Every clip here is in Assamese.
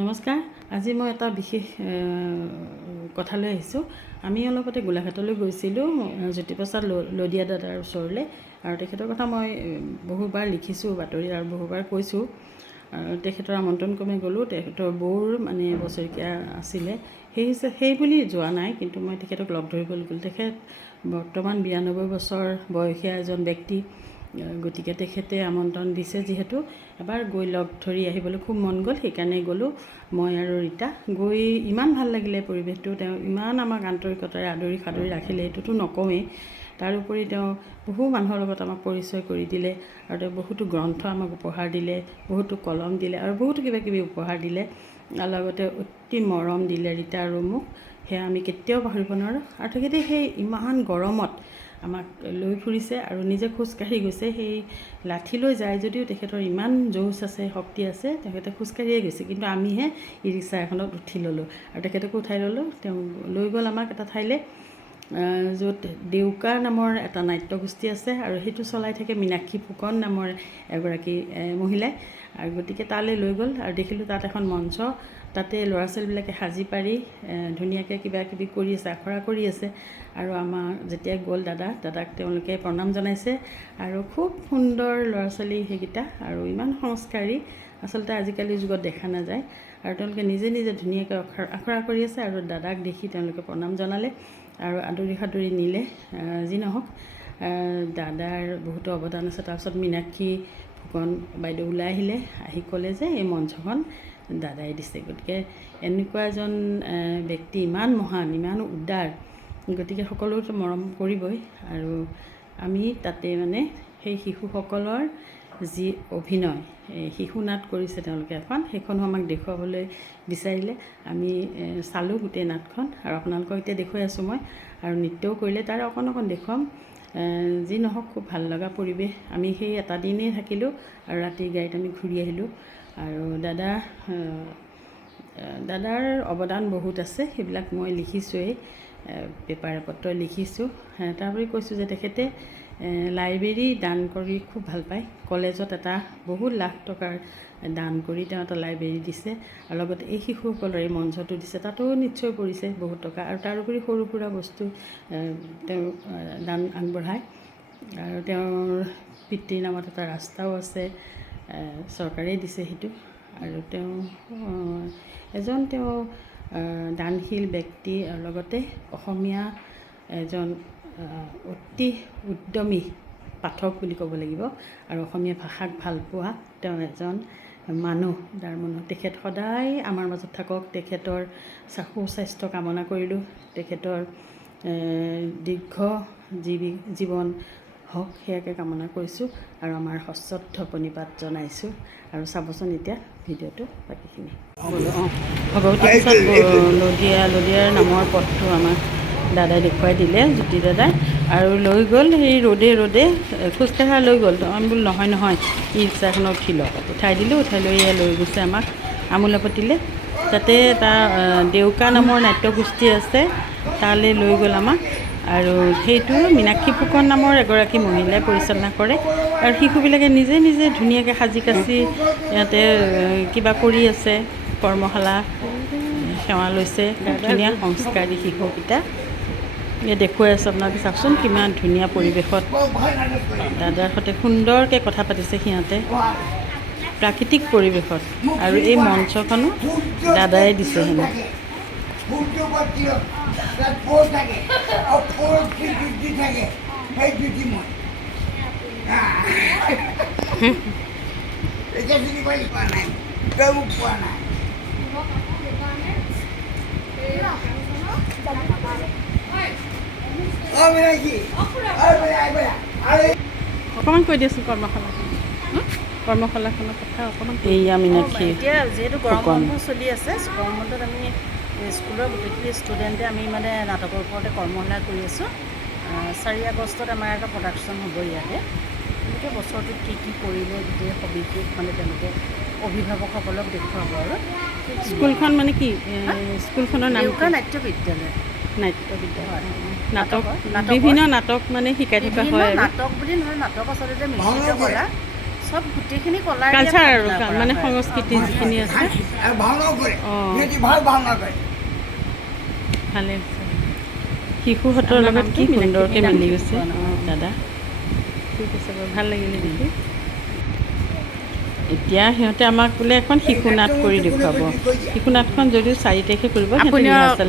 নমস্কাৰ আজি মই এটা বিশেষ কথালৈ আহিছোঁ। আমি অলপতে গোলাঘাটলৈ গৈছিলোঁ জ্যোতিপ্ৰসাদ লদিয়া দাদাৰ ওচৰলৈ। আৰু তেখেতৰ কথা মই বহুবাৰ লিখিছোঁ বাতৰিত আৰু বহুবাৰ কৈছোঁ। আৰু তেখেতৰ আমন্ত্ৰণ ক্ৰমে গ'লোঁ। তেখেতৰ বৌৰ মানে বছৰেকীয়া আছিলে। সেই হিচা- সেই বুলি যোৱা নাই কিন্তু মই তেখেতক লগ ধৰিবলৈ গ'লোঁ। তেখেত বৰ্তমান বিৰান্নব্বৈ বছৰ বয়সীয়া এজন ব্যক্তি। গতিকে তেখেতে আমন্ত্ৰণ দিছে যিহেতু। এবাৰ গৈ লগ ধৰি আহিবলৈ খুব মন গ'ল সেইকাৰণে গ'লোঁ মই আৰু ৰীতা। গৈ ইমান ভাল লাগিলে পৰিৱেশটো তেওঁ ইমান আমাক আন্তৰিকতাৰে আদৰি সাদৰি ৰাখিলে এইটোতো নকওঁৱেই। তাৰোপৰি তেওঁ বহু মানুহৰ লগত আমাক পৰিচয় কৰি দিলে আৰু তেওঁ বহুতো গ্ৰন্থ আমাক উপহাৰ দিলে বহুতো কলম দিলে আৰু বহুতো কিবা কিবি উপহাৰ দিলে। আৰু লগতে অতি মৰম দিলে ৰীতা আৰু মোক। সেয়া আমি কেতিয়াও পাহৰিব নোৱাৰোঁ। আৰু তেখেতে সেই ইমান গৰমত আমাক লৈ ফুৰিছে আৰু নিজে খোজকাঢ়ি গৈছে। সেই লাঠিলৈ যায় যদিও তেখেতৰ ইমান যৌচ আছে শক্তি আছে তেখেতে খোজকাঢ়িয়ে গৈছে। কিন্তু আমিহে ই ৰিক্সা এখনত উঠি ল'লোঁ আৰু তেখেতকো উঠাই ল'লোঁ। তেওঁ লৈ গ'ল আমাক এটা ঠাইলৈ। য'ত দেউকা নামৰ এটা নাট্যগোষ্ঠী আছে আৰু সেইটো চলাই থাকে মীনাক্ষী ফুকন নামৰ এগৰাকী মহিলাই। আৰু গতিকে তালৈ লৈ গ'ল আৰু দেখিলোঁ তাত এখন মঞ্চ। তাতে ল'ৰা ছোৱালীবিলাকে সাজি পাৰি ধুনীয়াকৈ কিবা কিবি কৰি আছে আখৰা কৰি আছে। আৰু আমাৰ যেতিয়া গ'ল দাদা দাদাক তেওঁলোকে প্ৰণাম জনাইছে। আৰু খুব সুন্দৰ ল'ৰা ছোৱালী সেইকেইটা আৰু ইমান সংস্কাৰী। আচলতে আজিকালিৰ যুগত দেখা নাযায়। আৰু তেওঁলোকে নিজে নিজে ধুনীয়াকৈ আখৰা কৰি আছে আৰু দাদাক দেখি তেওঁলোকে প্ৰণাম জনালে। আৰু আদৰি সাদৰি নিলে যি নহওক দাদাৰ বহুতো অৱদান আছে। তাৰপিছত মীনাক্ষী ফুকন বাইদেউ ওলাই আহিলে। আহি ক'লে যে এই মঞ্চখন দাদাই দিছে। গতিকে এনেকুৱা এজন ব্যক্তি ইমান মহান ইমান উদাৰ গতিকে সকলোতো মৰম কৰিবই। আৰু আমি তাতে মানে সেই শিশুসকলৰ যি অভিনয় শিশু নাট কৰিছে তেওঁলোকে এখন সেইখনো আমাক দেখুৱাবলৈ বিচাৰিলে। আমি চালোঁ গোটেই নাটখন আৰু আপোনালোকক এতিয়া দেখুৱাই আছোঁ মই আৰু নৃত্যও কৰিলে তাৰে অকণ অকণ দেখুৱাম। যি নহওক খুব ভাল লগা পৰিৱেশ। আমি সেই এটা দিনেই থাকিলোঁ আৰু ৰাতি গাড়ীত আমি ঘূৰি আহিলোঁ। আৰু দাদা দাদাৰ অৱদান বহুত আছে সেইবিলাক মই লিখিছোঁৱেই। পেপাৰে পত্ৰই লিখিছোঁ। তাৰোপৰি কৈছোঁ যে তেখেতে লাইব্ৰেৰী দান কৰি খুব ভাল পায়। কলেজত এটা বহুত লাখ টকাৰ দান কৰি তেওঁ এটা লাইব্ৰেৰী দিছে আৰু লগতে এই শিশুসকলৰ এই মঞ্চটো দিছে তাতো নিশ্চয় পৰিছে বহুত টকা আৰু তাৰোপৰি সৰু সুৰা বস্তু তেওঁ দান আগবঢ়ায়। আৰু তেওঁৰ পিতৃৰ নামত এটা ৰাস্তাও আছে চৰকাৰেই দিছে সেইটো। আৰু তেওঁ এজন তেওঁ দানশীল ব্যক্তি আৰু লগতে অসমীয়া এজন অতি উদ্যমী পাঠক বুলি ক'ব লাগিব। আৰু অসমীয়া ভাষাক ভাল পোৱা তেওঁ এজন মানুহ। যাৰ মনত তেখেত সদায় আমাৰ মাজত থাকক। তেখেতৰ সুস্বাস্থ্য কামনা কৰিলোঁ। তেখেতৰ দীৰ্ঘ জীৱী জীৱন হওক সেয়াকে কামনা কৰিছোঁ আৰু আমাৰ সশ্ৰদ্ধ প্ৰণিপাত জনাইছোঁ। আৰু চাবচোন এতিয়া ভিডিঅ'টো বাকীখিনি। অঁ ভগৱতী পিছত লদিয়া লদিয়াৰ নামৰ পথটো আমাক দাদাই দেখুৱাই দিলে জ্যোতি দাদাই। আৰু লৈ গ'ল সেই ৰ'দে ৰ'দে খোজকাঢ়া লৈ গ'ল। আমি বোলো নহয় নহয় ই ৰিক্সাখনত উঠি লওক উঠাই দিলোঁ উঠাই লৈ এয়া লৈ গৈছে আমাক আমোলাপতিলে তাতে এটা দেউকা নামৰ নাট্যগোষ্ঠী আছে তালৈ লৈ গ'ল আমাক। আৰু সেইটো মীনাক্ষী ফুকন নামৰ এগৰাকী মহিলাই পৰিচালনা কৰে। আৰু শিশুবিলাকে নিজে নিজে ধুনীয়াকৈ সাজি কাচি ইয়াতে কিবা কৰি আছে কৰ্মশালা সেৱা লৈছে। ধুনীয়া সংস্কাৰী শিশুকেইটা। এই দেখুৱাই আছোঁ আপোনালোকে চাওকচোন কিমান ধুনীয়া পৰিৱেশত। দাদাৰ সৈতে সুন্দৰকৈ কথা পাতিছে সিহঁতে। প্ৰাকৃতিক পৰিৱেশত। আৰু এই মঞ্চখনো দাদাই দিছে হেনো। সূৰ্য পাচ্ছিল অকণমান কৈ দিয়াচোন কৰ্মশালাখন। কৰ্মশালাখনৰ কথা অকণমান এইয়া মীনাক্ষী। এতিয়া যিহেতু গৰম বন্ধ চলি আছে গৰম বন্ধত আমি স্কুলৰ গোটেইখিনি ষ্টুডেণ্টে আমি মানে নাটকৰ ওপৰতে কৰ্মশালা কৰি আছোঁ। চাৰি আগষ্টত আমাৰ এটা প্ৰডাকশ্যন হ'ব ইয়াতে। গতিকে বছৰটোত কি কি কৰিলে গোটেই সবিশেষ মানে তেওঁলোকে অভিভাৱকসকলক দেখুৱাব আৰু স্কুলখন মানে কি? স্কুলখনৰ নাম নাট্য বিদ্যালয় নাট্য বিদ্যালয় হয়। নাটক বিভিন্ন নাটক মানে শিকাই থকা হয় নাটক বুলি নহয় নাটক আচলতে মিশ্ৰিত কৰা। চব গোটেইখিনি কলাৰ কালচাৰ আৰু মানে সংস্কৃতি যিখিনি আছে। ভালো শিশুহঁতৰ লগত কি সুন্দৰকৈ মিলি গৈছে? অঁ দাদা। ঠিক আছে বাৰু ভালো লাগিলে দেখি। এতিয়া সিহঁতে আমাক বোলে এখন শিশু নাট কৰি দেখুৱাব। শিশু নাটখন যদিও চাৰি তাৰিখে কৰিব।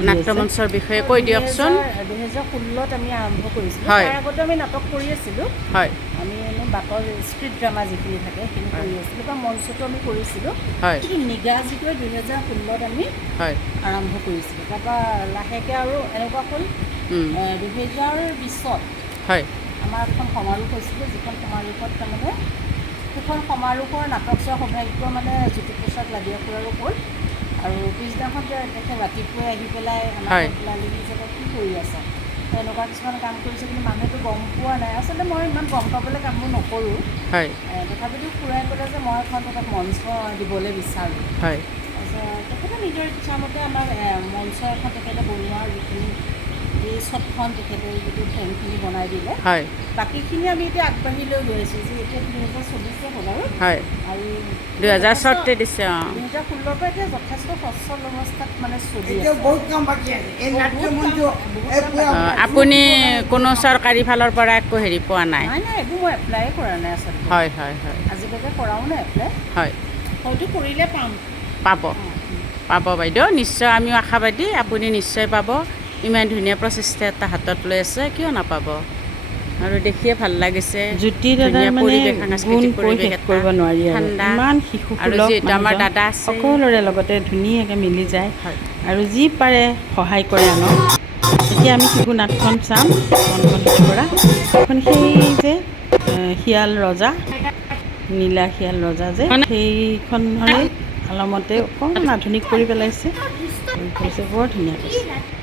নাট্যমঞ্চৰ বিষয়ে কৈ দিয়কচোন। দুহেজাৰ ষোল্লত আমি আৰম্ভ কৰিছিলোঁ। হয়। তাৰ আগতে আমি নাটক কৰি আছিলোঁ। হয়। আমি এনেই বাটৰ স্ক্ৰিপ্ট ড্ৰামা যিখিনি থাকে সেইখিনি কৰি আছিলোঁ। বা মঞ্চটো আমি কৰিছিলোঁ। হয়। কিন্তু নিগাজিটোৱে দুহেজাৰ ষোল্লত আমি হয়। আৰম্ভ কৰিছিলোঁ। তাৰপৰা লাহেকৈ আৰু এনেকুৱা হ'ল দুহেজাৰ বিছত হয়। আমাৰ এখন সমাৰোহ হৈছিলে যিখন সমাৰোহত তাৰমানে সেইখন সমাৰোহৰ নাটক চোৱা সৌভাগ্য মানে জ্যোতিপ্ৰসাদ লাডিয়াপুৰৰো হ'ল আৰু পিছদিনাখন যে তেখেত ৰাতিপুৱাই আহি পেলাই আমাৰ হিচাপে কি কৰি আছে? এনেকুৱা কিছুমান কাম কৰিছে কিন্তু মানুহেতো গম পোৱা নাই। আচলতে মই ইমান গম পাবলৈ কামবোৰ নকৰোঁ। তথাপিতো খুৰাই ক'লে যে মই এখন এটা মঞ্চ দিবলৈ বিচাৰোঁ। তেখেতে নিজৰ ইচ্ছামতে আমাক এ, মঞ্চ এখন তেখেতে বনোৱা যিখিনি এই চবখন তেখেতে যিটো ফ্ৰেমখিনি বনাই দিলে হয়। বাকীখিনি আমি এতিয়া আগবাঢ়ি লৈ গৈ আছোঁ যে এতিয়া দুহেজাৰ চৌবিছে হ'ল আৰু। হয়। আৰু দুহেজাৰ চনতে দিছে অঁ। দুহেজাৰ ষোল্লৰ পৰা এতিয়া যথেষ্ট সচ্ছল অৱস্থাত মানে চলি আপুনি কোনো চৰকাৰী ফালৰ পৰা একো হেৰি পোৱা নাই? নাই নাই একো মই এপ্লাই কৰা নাই আচলতে। হয় হয় হয়। আজিলৈকে কৰাও নাই এপ্লাই হয়। হয়তো কৰিলে পাম। পাব। পাব বাইদেউ নিশ্চয় আমিও আশাবাদী আপুনি নিশ্চয় পাব। ইমান ধুনীয়া প্ৰচেষ্টা এটা হাতত লৈ আছে কিয় নাপাব? আৰু দেখিয়ে ভাল লাগিছে। জ্যোতি দাদাৰ ধুনীয়া মানে গুণ কৈ পৰিৱেশ শেষ কৰিব নোৱাৰি আৰু। ইমান শিশু আমাৰ দাদা আছে। সকলোৰে লগতে ধুনীয়াকৈ মিলি যায়। আৰু যি পাৰে সহায় কৰে আনক এতিয়া আমি শিশু নাটখন চাম পৰা এখন সেই যে শিয়াল ৰজা নীলা শিয়াল ৰজা যে সেইখনৰে আলমতে অকণমান আধুনিক কৰি পেলাইছে। বৰ ধুনীয়া ই কৰিছে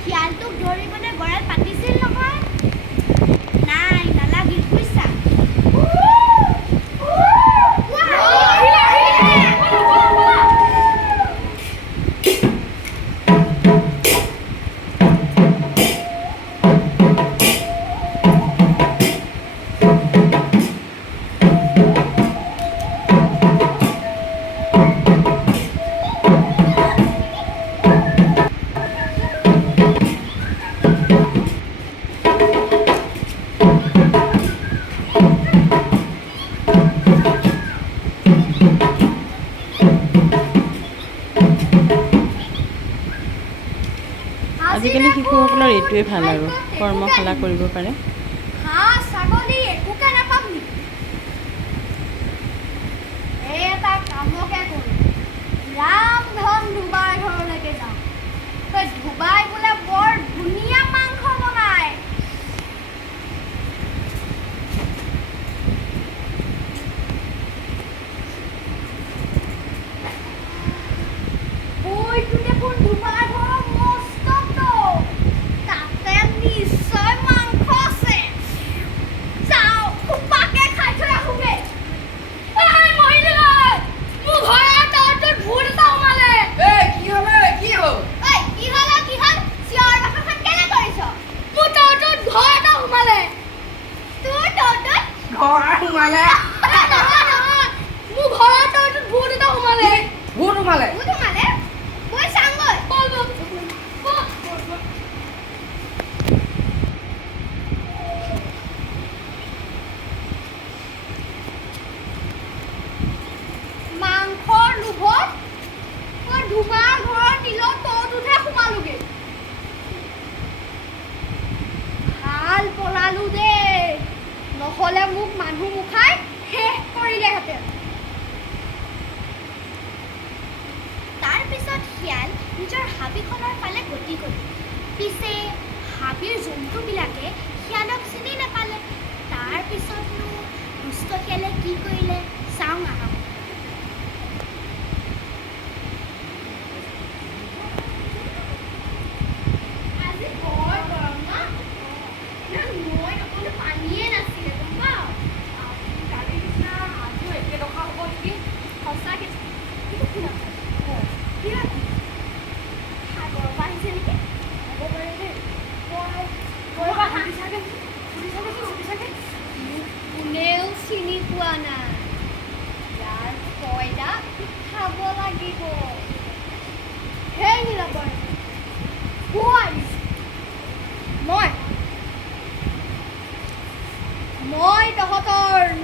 শিয়ালটোক ধৰিবলৈ গঁৰাল পাতিছিল নহয়? নাই নালাগিল বুজিছা সেইটোৱে ভালো আৰু। কৰ্মশালা কৰিব পাৰে। কামকে কৰো। ৰাম ধন ডুবাই ঘৰলৈকে যাওঁ। ডুবাই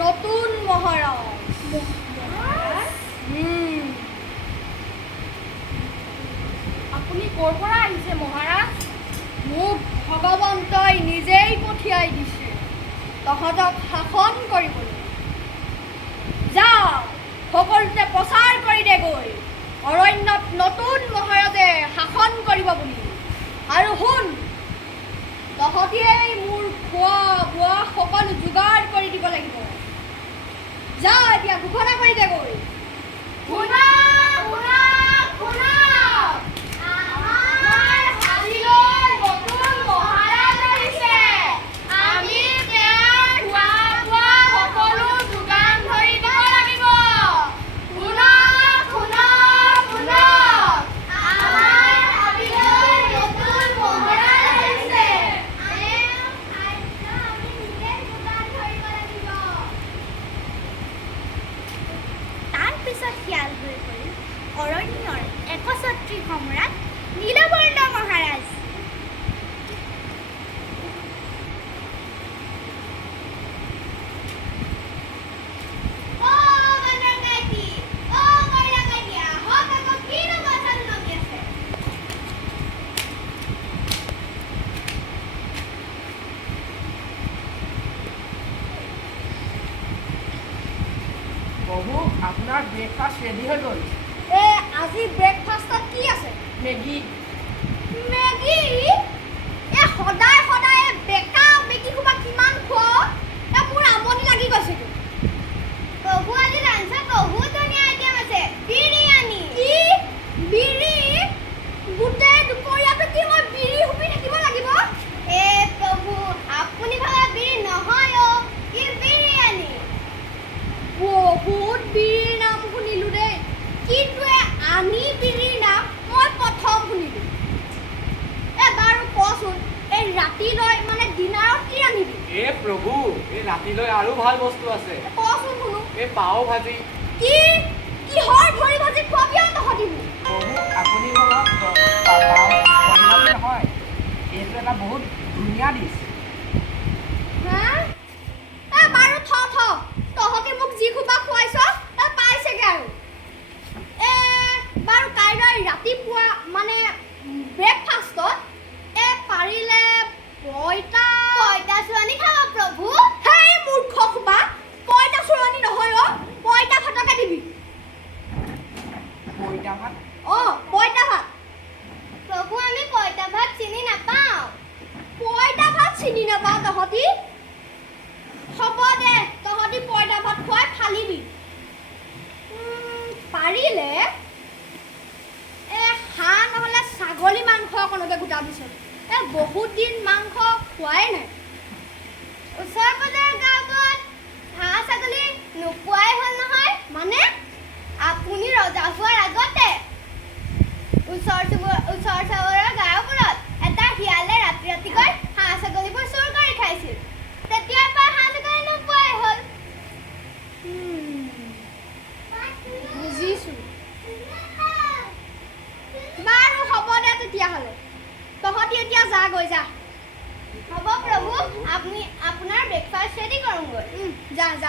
নতুন মহৰম আপুনি ক'ৰ পৰা আহিছে মহাৰাজ? মোক ভগৱন্তই নিজেই পঠিয়াই দিছে। তহঁতক শাসন কৰিবলৈ। যাওঁ সকলোতে প্ৰচাৰ কৰি দেগৈ। অৰণ্যত নতুন মহাৰাজে শাসন কৰিব বুলি। আৰু শুন তহঁতিয়েই মোৰ খোৱা বোৱা সকলো যোগাৰ কৰি দিব লাগিব। যাও এতিয়া ঘুখনা কৰি দে গৈ ঘুখনা 해군 嗯你这样子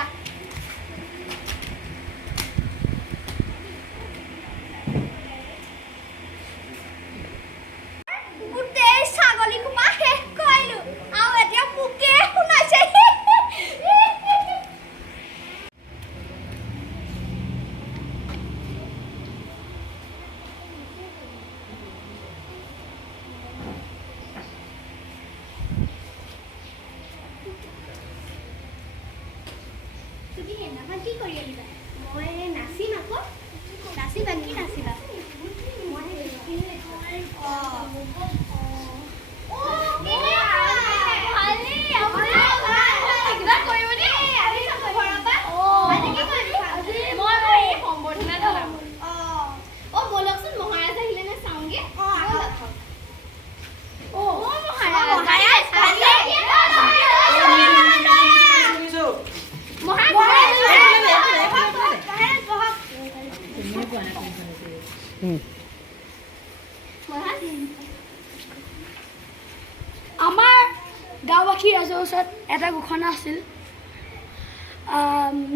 ঘোষণা আছিল।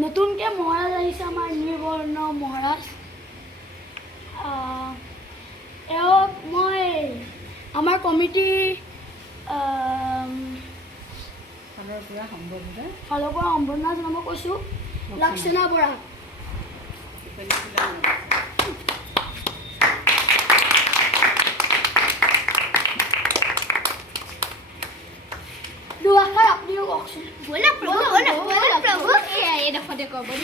নতুনকৈ মহাৰাজ আহিছে আমাৰ নিৰ্বৰ্ণ মহাৰাজ। এওঁক মই আমাৰ কমিটি ফালৰ পৰা সম্বৰ্ধনা ফালৰ পৰা সম্বৰ্ধনা জনাব কৈছোঁ। লাক্সেনা বৰা। কবর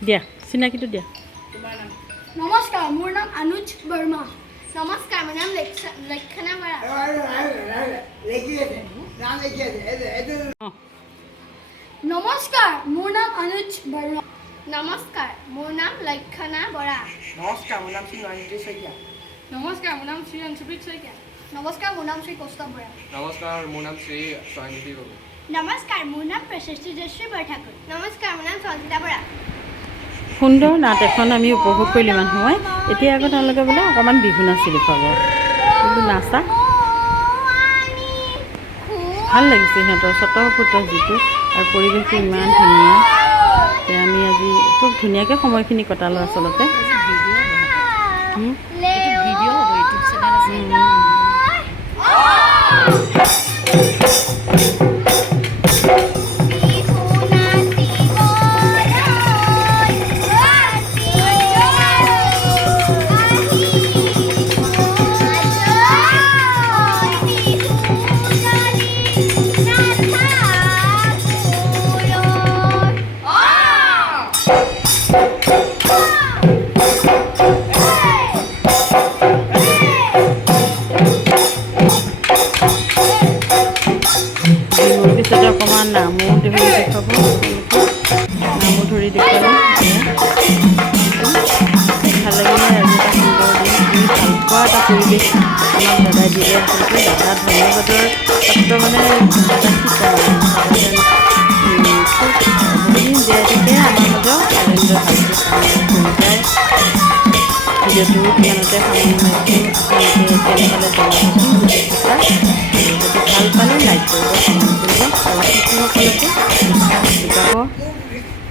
দিয়া চিনাকিটো দিয়া নমস্কাৰ মোৰ নাম অনুজ বৰ্মা নমস্কাৰ মোৰ নাম লক্ষ- লক্ষণা বৰা নমস্কাৰ মোৰ নাম অনুজ বৰ্মা নমস্কাৰ মোৰ নাম লক্ষণা বৰা নমস্কাৰ মোৰ নাম শ্ৰী নয়নজ্যোতি শইকীয়া নমস্কাৰ মোৰ নাম শ্ৰী অঞ্চুপ্ৰীত শইকীয়া নমস্কাৰ মোৰ নাম শ্ৰী কৌস্তৱ বৰা নমস্কাৰ মোৰ নাম শ্ৰী গগৈ নমস্কাৰ মোৰ নাম প্ৰশস্তি জয়শ্ৰী বৰঠাকুৰ নমস্কাৰ মোৰ নাম সঞ্জিতা বৰা সুন্দৰ নাট এখন আমি উপভোগ কৰিলোঁ ইমান সময় এতিয়া আকৌ তেওঁলোকে বোলে অকণমান বিহু নাচি দেখুৱাব। কিন্তু নাচা। ভালো লাগিছে সিহঁতৰ স্বতঃস্ফূৰ্ত যিটো আৰু পৰিৱেশটো ইমান ধুনীয়া। আমি আজি খুব ধুনীয়াকৈ সময়খিনি কটালোঁ আচলতে।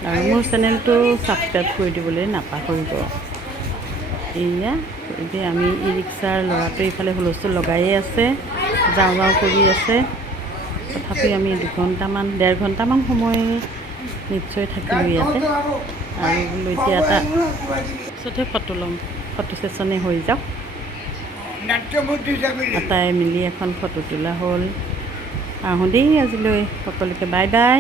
আৰু মোৰ চেনেলটো ছাবস্ক্ৰাইব কৰি দিবলৈ নাপাহৰিব। এয়া এতিয়া আমি ই ৰিক্সাৰ ল'ৰাটো এইফালে হুলস্থুল লগায়ে আছে, যাওঁ যাওঁ কৰি আছে। তথাপি আমি দুঘণ্টামান ডেৰ ঘণ্টামান সময় নিশ্চয় থাকিলোঁ ইয়াতে। আৰু বোলো এতিয়া এটা, পিছতহে ফটো ল'ম, ফটো ছেশ্যনে হৈ যাওক। আটাই মিলি এখন ফটো তোলা হ'ল। আহোঁ দেই আজিলৈ সকলোকে বাই বাই